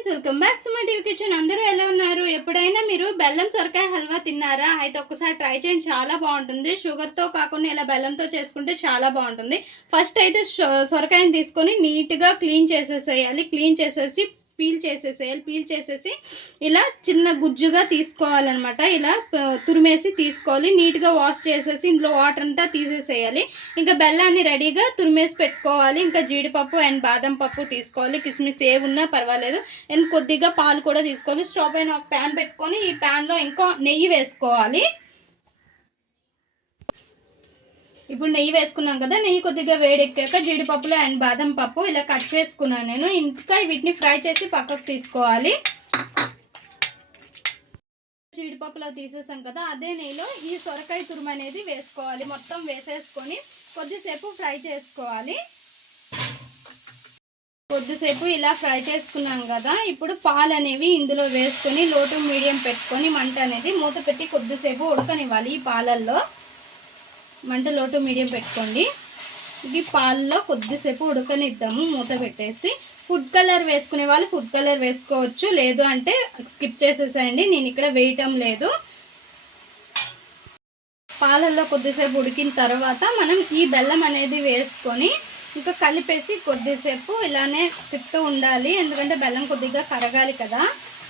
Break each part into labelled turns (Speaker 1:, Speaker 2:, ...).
Speaker 1: Friends welcome back to my TV kitchen అందరూ ఎలా ఉన్నారు? ఎప్పుడైనా మీరు బెల్లం సొరకాయ హల్వా తిన్నారా? అయితే ఒకసారి ట్రై చేయండి. చాలా బాగుంటుంది. షుగర్తో కాకుండా ఇలా బెల్లంతో చేసుకుంటే చాలా బాగుంటుంది. ఫస్ట్ అయితే సొరకాయని తీసుకొని నీట్గా క్లీన్ చేసేసేయాలి. క్లీన్ చేసేసి పీల్ చేసేసేయాలి పీల్ చేసేసి ఇలా చిన్న గుజ్జుగా తీసుకోవాలన్నమాట. ఇలా తురిమేసి తీసుకోవాలి. నీట్గా వాష్ చేసేసి ఇందులో వాటర్ అంతా తీసేసేయాలి. ఇంకా బెల్లాన్ని రెడీగా తురిమేసి పెట్టుకోవాలి. ఇంకా జీడిపప్పు అండ్ బాదం పప్పు తీసుకోవాలి. కిస్మిస్ ఏ ఉన్నా పర్వాలేదు. అండ్ కొద్దిగా పాలు కూడా తీసుకోవాలి. స్టవ్ పైన ఒక ప్యాన్ పెట్టుకొని ఈ ప్యాన్లో ఇంకా నెయ్యి వేసుకోవాలి. ఇప్పుడు నెయ్యి వేసుకున్నాం కదా నెయ్యి కొద్దిగా వేడెక్కాక జీడిపప్పులు అండ్ బాదం పప్పు ఇలా కట్ చేసుకున్నాను నేను. ఇంకా వీటిని ఫ్రై చేసి పక్కకు తీసుకోవాలి. జీడిపప్పులో తీసేసాం కదా అదే నెయ్యిలో ఈ సొరకాయ తురుము అనేది వేసుకోవాలి. మొత్తం వేసేసుకొని కొద్దిసేపు ఫ్రై చేసుకోవాలి. కొద్దిసేపు ఇలా ఫ్రై చేసుకున్నాం కదా ఇప్పుడు పాలు అనేవి ఇందులో వేసుకొని లోటు మీడియం పెట్టుకొని మంట అనేది మూత పెట్టి కొద్దిసేపు ఉడకనివ్వాలి ఈ పాలల్లో. మంట లోటు మీడియం పెట్టుకోండి. ఇది పాలలో కొద్దిసేపు ఉడకనిద్దాము. మూత పెట్టేసి ఫుడ్ కలర్ వేసుకునే వాళ్ళు ఫుడ్ కలర్ వేసుకోవచ్చు. లేదు అంటే స్కిప్ చేసేసేయండి. నేను ఇక్కడ వేయటం లేదు. పాలల్లో కొద్దిసేపు ఉడికిన తర్వాత మనం ఈ బెల్లం అనేది వేసుకొని ఇంకా కలిపేసి కొద్దిసేపు ఇలానే తిప్పుతూ ఉండాలి. ఎందుకంటే బెల్లం కొద్దిగా కరగాలి కదా.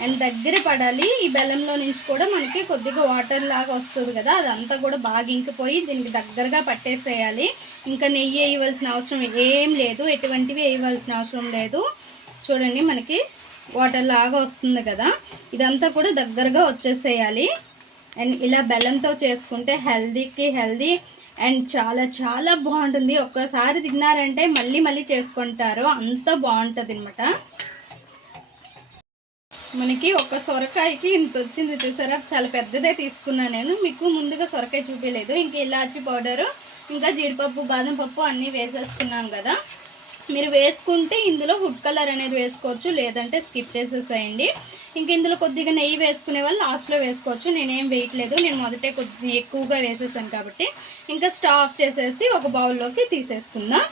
Speaker 1: అండ్ దగ్గర పడాలి. ఈ బెల్లంలో నుంచి కూడా మనకి కొద్దిగా వాటర్ లాగా వస్తుంది కదా అదంతా కూడా బాగా ఇంకిపోయి దీనికి దగ్గరగా పట్టేసేయాలి. ఇంకా నెయ్యి వేయవలసిన అవసరం ఏం లేదు. ఎటువంటివి వేయవలసిన అవసరం లేదు. చూడండి మనకి వాటర్ లాగా వస్తుంది కదా. ఇదంతా కూడా దగ్గరగా వచ్చేసేయాలి. అండ్ ఇలా బెల్లంతో చేసుకుంటే హెల్దీకి హెల్దీ అండ్ చాలా చాలా బాగుంటుంది. ఒక్కసారి తిన్నారంటే మళ్ళీ మళ్ళీ చేసుకుంటారు. అంత బాగుంటుంది అనమాట మనకి ఒక సొరకాయకి ఇంత వచ్చింది చూసారా? చాలా పెద్దదే తీసుకున్నాను నేను. మీకు ముందుగా సొరకాయ చూపించలేదు ఇంకా ఇలాచి పౌడరు ఇంకా జీడిపప్పు బాదం పప్పు అన్నీ వేసేసుకున్నాం కదా. మీరు వేసుకుంటే ఇందులో ఫుడ్ కలర్ అనేది వేసుకోవచ్చు లేదంటే స్కిప్ చేసేసేయండి. ఇంక ఇందులో కొద్దిగా నెయ్యి వేసుకునే వాళ్ళు లాస్ట్లో వేసుకోవచ్చు. నేనేం వేయట్లేదు. నేను మొదటే కొద్ది ఎక్కువగా వేసేసాను కాబట్టి. ఇంకా స్టవ్ ఆఫ్ చేసేసి ఒక బౌల్లోకి తీసేసుకుందాం.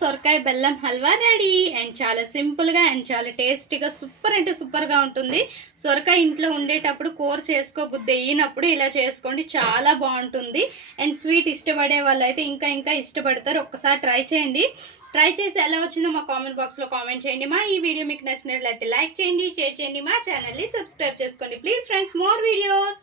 Speaker 1: సొరకాయ బెల్లం హల్వా రెడీ. అండ్ చాలా సింపుల్గా అండ్ చాలా టేస్టీగా సూపర్ అంటే సూపర్గా ఉంటుంది. సొరకాయ ఇంట్లో ఉండేటప్పుడు కూర చేసుకోబుద్ది వేయినప్పుడు ఇలా చేసుకోండి. చాలా బాగుంటుంది. అండ్ స్వీట్ ఇష్టపడే వాళ్ళు అయితే ఇంకా ఇంకా ఇష్టపడతారు. ఒక్కసారి ట్రై చేయండి. ట్రై చేసి ఎలా వచ్చిందో మా కామెంట్ బాక్స్లో కామెంట్ చేయండి. మా ఈ వీడియో మీకు నచ్చినట్లయితే లైక్ చేయండి షేర్ చేయండి. మా ఛానల్ని సబ్స్క్రైబ్ చేసుకోండి. Please friends more videos